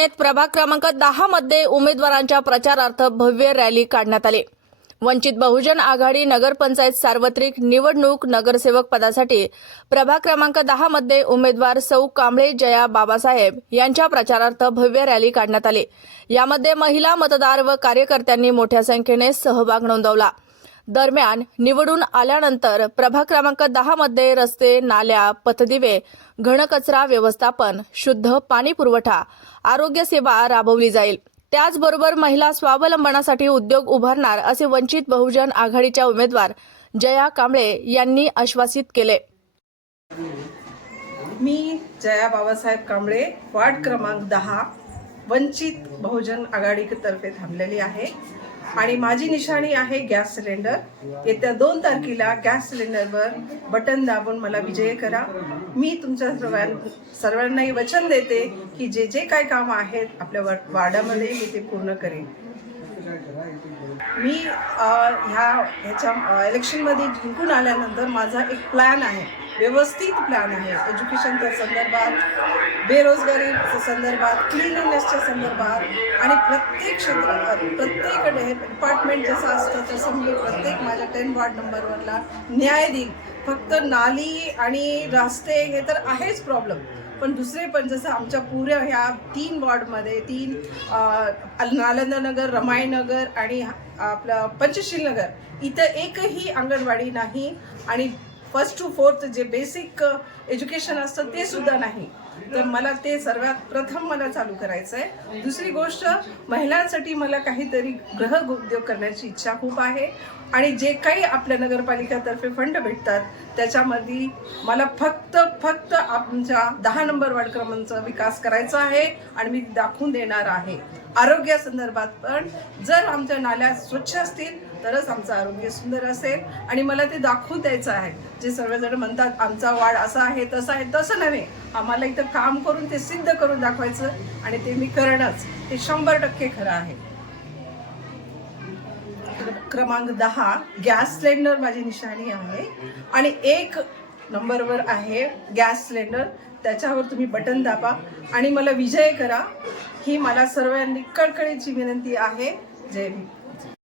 पुण्यात प्रभाग क्रमांक 10 मध्ये उमेदवारांच्या प्रचारार्थ भव्य रॅली काढण्यात आली। वंचित बहुजन आघाडी नगरपंचायत सार्वत्रिक निवडणूक नगरसेवक पदासाठी प्रभाग क्रमांक 10 मध्ये उमेदवार सौ कांबळे जया बाबासाहेब यांच्या प्रचारार्थ भव्य रॅली काढण्यात आली। यामध्ये महिला मतदार व कार्यकर्त्यांनी मोठ्या संख्येने सहभाग नोंदवला। दरम्यान निवडून आल्यानंतर प्रभाग क्रमांक 10 मध्ये रस्ते, नाल्या, पथदिवे, घनकचरा व्यवस्थापन, शुद्ध पाणी पुरवठा, आरोग्य सेवा राबवली जाईल। त्याचबरोबर महिला स्वावलंबनासाठी उद्योग उभारणार असे वंचित बहुजन आघाडीच्या उमेदवार जया कांबळे यांनी आश्वासित केले। मी जया बाबासाहेब कांबळे, वार्ड क्रमांक 10 वंचित बहुजन आघाडीतर्फे थांबलेली आहे आणि माझी निशाणी आहे गॅस सिलेंडर। येत्या 2 तारखेला गॅस सिलेंडरवर बटन दाबून मला विजयी करा। मी तुमच्या सर्वांनाही वचन देते की जे जे काय काम आहेत आपल्या वार्डामध्ये मी ते पूर्ण करेन। मी ह्याच्या इलेक्शनमध्ये जिंकून आल्यानंतर माझा एक प्लॅन आहे, व्यवस्थित प्लॅन आहे। एज्युकेशनच्या संदर्भात, बेरोजगारीच्या संदर्भात, क्लीननेसच्या संदर्भात आणि प्रत्येक क्षेत्रात प्रत्येक डिपार्टमेंट जसं असतं तसं मी प्रत्येक माझ्या 10 वॉर्ड नंबरवरला न्याय देईल। फक्त नाली आणि रस्ते हे तर आहेच प्रॉब्लेम, पण दुसरे पण जसं आमच्या पुऱ्या ह्या 3 वॉर्डमध्ये 3 नालंदानगर, रमाईनगर आणि आपलं पंचशील नगर इथं एकही अंगणवाडी नाही आणि 1st to 4th जे बेसिक एज्युकेशन असतं ते सुद्धा नाही। तर मला ते सर्वात प्रथम मला चालू करायचं आहे। दुसरी गोष्ट, महिलांसाठी मला काहीतरी गृह उद्योग करण्याची इच्छा खूप आहे आणि जे काही आपल्या नगरपालिकेतर्फे फंड भेटतात त्याच्यामध्ये मला फक्त आमच्या 10 नंबर वार्ड क्रमांकाचा विकास करायचा आहे आणि मी दाखवून देणार आहे। आरोग्यासंदर्भात पण जर आमच्या नाल्या स्वच्छ असतील तरच आमचं आरोग्य सुंदर असेल आणि मला ते दाखवून द्यायचं आहे। जे सर्वजण म्हणतात आमचा वार्ड असा आहे तसा आहे, तसं नव्हे, आम्हाला इथं काम करून ते सिद्ध करून दाखवायचं आणि ते मी करणंच, ते 100% खरं आहे। क्रमांक 10 गॅस सिलेंडर माझी निशाणी आहे आणि 1 नंबरवर आहे गॅस सिलेंडर, त्याच्यावर तुम्ही बटन दाबा आणि मला विजय करा, ही मला सर्वांनी कळकळीची विनंती आहे। जय भीम।